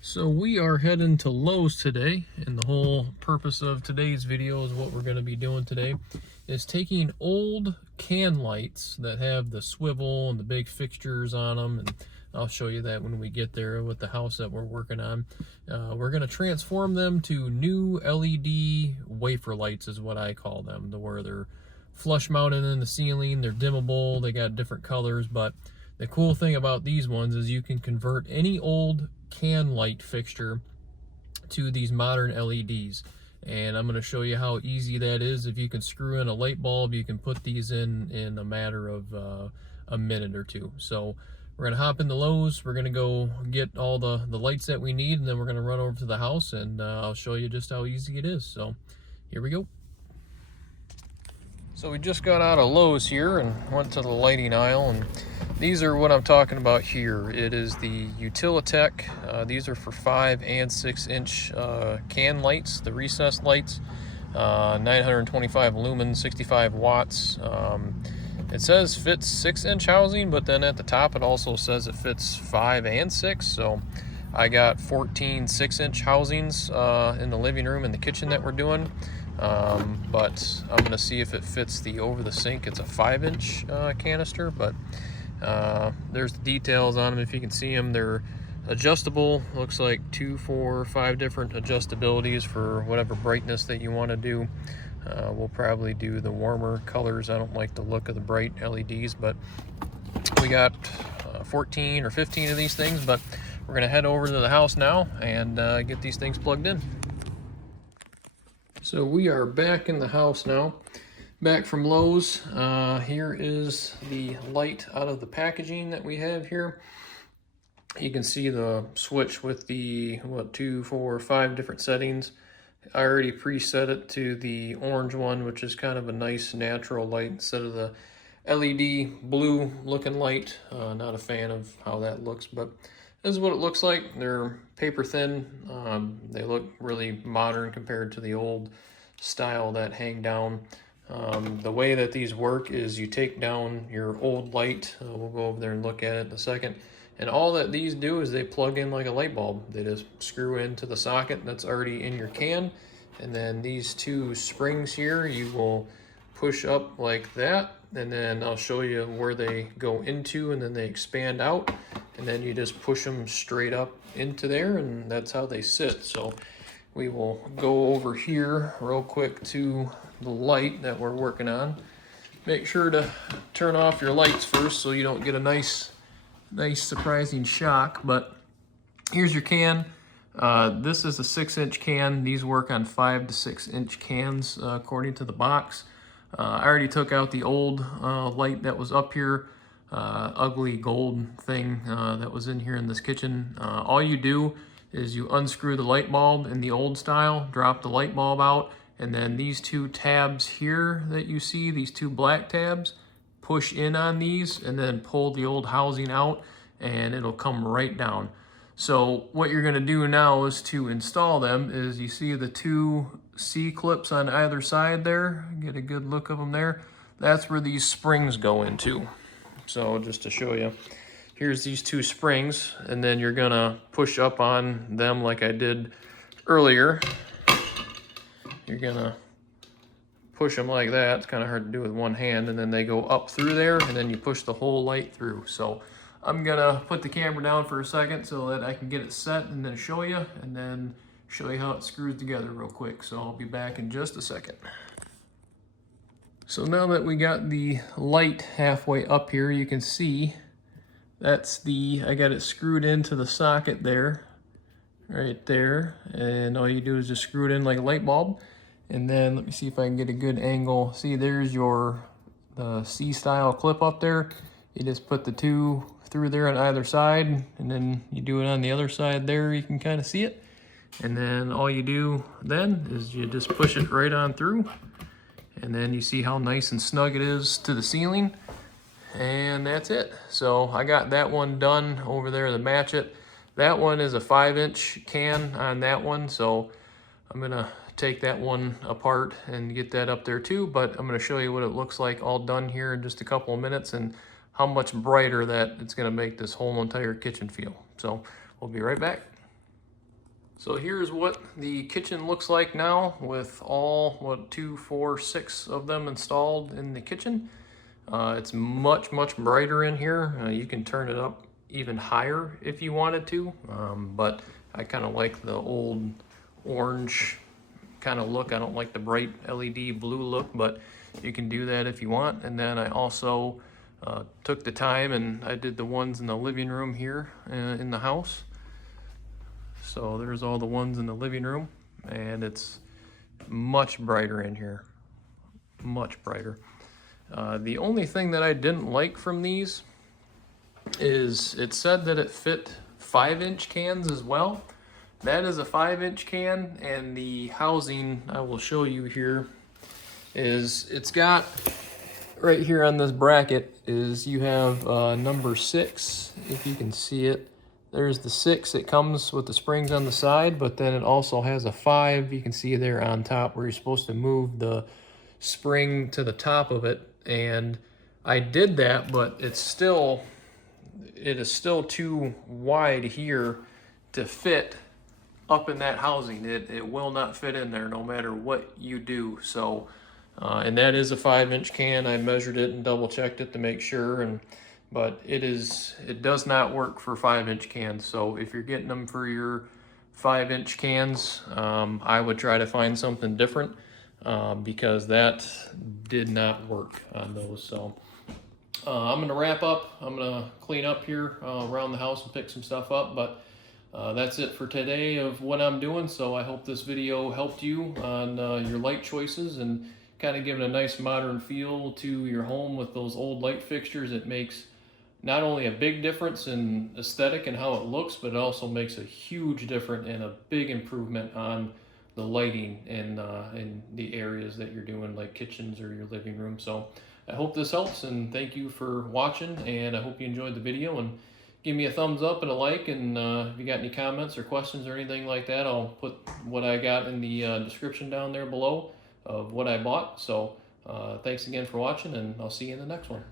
So we are heading to Lowe's today, and the whole purpose of today's video is what we're going to be doing today is taking old can lights that have the swivel and the big fixtures on them, and I'll show you that when we get there with the house that we're working on. We're going to transform them to new LED wafer lights is what I call them, to where they're flush mounted in the ceiling, they're dimmable, they got different colors, but the cool thing about these ones is you can convert any old can light fixture to these modern LEDs. And I'm going to show you how easy that is. If you can screw in a light bulb, you can put these in a matter of a minute or two. So we're going to hop into Lowe's. We're going to go get all the lights that we need, and then we're going to run over to the house, and I'll show you just how easy it is. So here we go. So we just got out of Lowe's here and went to the lighting aisle, and these are what I'm talking about here. It is the Utilitech. These are for 5 and 6 inch can lights, the recessed lights, 925 lumens, 65 watts. It says fits 6 inch housing, but then at the top it also says it fits 5 and 6. So I got 14 6 inch housings in the living room and the kitchen that we're doing. But I'm going to see if it fits the over the sink. It's a 5 inch canister, but there's the details on them if you can see them. They're adjustable. Looks like 2, 4, 5 different adjustabilities for whatever brightness that you want to do. We'll probably do the warmer colors. I don't like the look of the bright LEDs, but we got 14 or 15 of these things, but we're going to head over to the house now and get these things plugged in. So we are back in the house now, back from Lowe's. Here is the light out of the packaging that we have here. You can see the switch with the 2, 4, 5 different settings. I already preset it to the orange one, which is kind of a nice natural light instead of the LED blue looking light. Not a fan of how that looks, but this is what it looks like. They're paper thin. They look really modern compared to the old style that hang down. The way that these work is you take down your old light. We'll go over there and look at it in a second. And all that these do is they plug in like a light bulb. They just screw into the socket that's already in your can. And then these 2 springs here, you will push up like that. And then I'll show you where they go into, and then they expand out. And then you just push them straight up into there, and that's how they sit. So we will go over here real quick to the light that we're working on. Make sure to turn off your lights first so you don't get a nice surprising shock. But here's your can. This is a 6 inch can. These work on 5 to 6 inch cans according to the box. I already took out the old light that was up here, ugly gold thing that was in here in this kitchen. All you do is you unscrew the light bulb in the old style, drop the light bulb out, and then these 2 tabs here that you see, these 2 black tabs, push in on these and then pull the old housing out, and it'll come right down. So what you're going to do now is to install them is you see the 2 C-clips on either side there. Get a good look of them there. That's where these springs go into. So just to show you, here's these 2 springs, and then you're going to push up on them like I did earlier. You're going to push them like that. It's kind of hard to do with one hand, and then they go up through there, and then you push the whole light through. So I'm gonna put the camera down for a second so that I can get it set and then show you, and then show you how it screws together real quick. So I'll be back in just a second. So now that we got the light halfway up here, you can see that's I got it screwed into the socket there, right there. And all you do is just screw it in like a light bulb. And then let me see if I can get a good angle. See, there's the C-style clip up there. You just put the 2 through there on either side, and then you do it on the other side there. You can kind of see it. And then all you do then is you just push it right on through. And then you see how nice and snug it is to the ceiling. And that's it. So I got that one done over there to match it. That one is a 5 inch can on that one. So I'm going to take that one apart and get that up there too, but I'm going to show you what it looks like all done here in just a couple of minutes, and how much brighter that it's going to make this whole entire kitchen feel. So we'll be right back. So here's what the kitchen looks like now with all, 2, 4, 6 of them installed in the kitchen. It's much brighter in here. You can turn it up even higher if you wanted to, but I kind of like the old orange kind of look. I don't like the bright LED blue look, but you can do that if you want. And then I also took the time and I did the ones in the living room here in the house. So there's all the ones in the living room, and it's much brighter in here, much brighter. The only thing that I didn't like from these is it said that it fit 5-inch cans as well. That is a 5-inch can, and the housing I will show you here is it's got right here on this bracket is you have number 6, if you can see it. There's the 6, it comes with the springs on the side, but then it also has a 5, you can see there on top, where you're supposed to move the spring to the top of it. And I did that, but it is still too wide here to fit up in that housing. It will not fit in there no matter what you do. So and that is a 5-inch can. I measured it and double checked it to make sure, but it does not work for 5-inch cans. So if you're getting them for your 5-inch cans, I would try to find something different, because that did not work on those. So I'm gonna wrap up. I'm gonna clean up here around the house and pick some stuff up, but that's it for today of what I'm doing. So I hope this video helped you on your light choices and kind of giving a nice modern feel to your home with those old light fixtures. It makes not only a big difference in aesthetic and how it looks, but it also makes a huge difference and a big improvement on the lighting in the areas that you're doing, like kitchens or your living room. So I hope this helps, and thank you for watching, and I hope you enjoyed the video, and give me a thumbs up and a like, and if you got any comments or questions or anything like that, I'll put what I got in the description down there below of what I bought. So thanks again for watching, and I'll see you in the next one.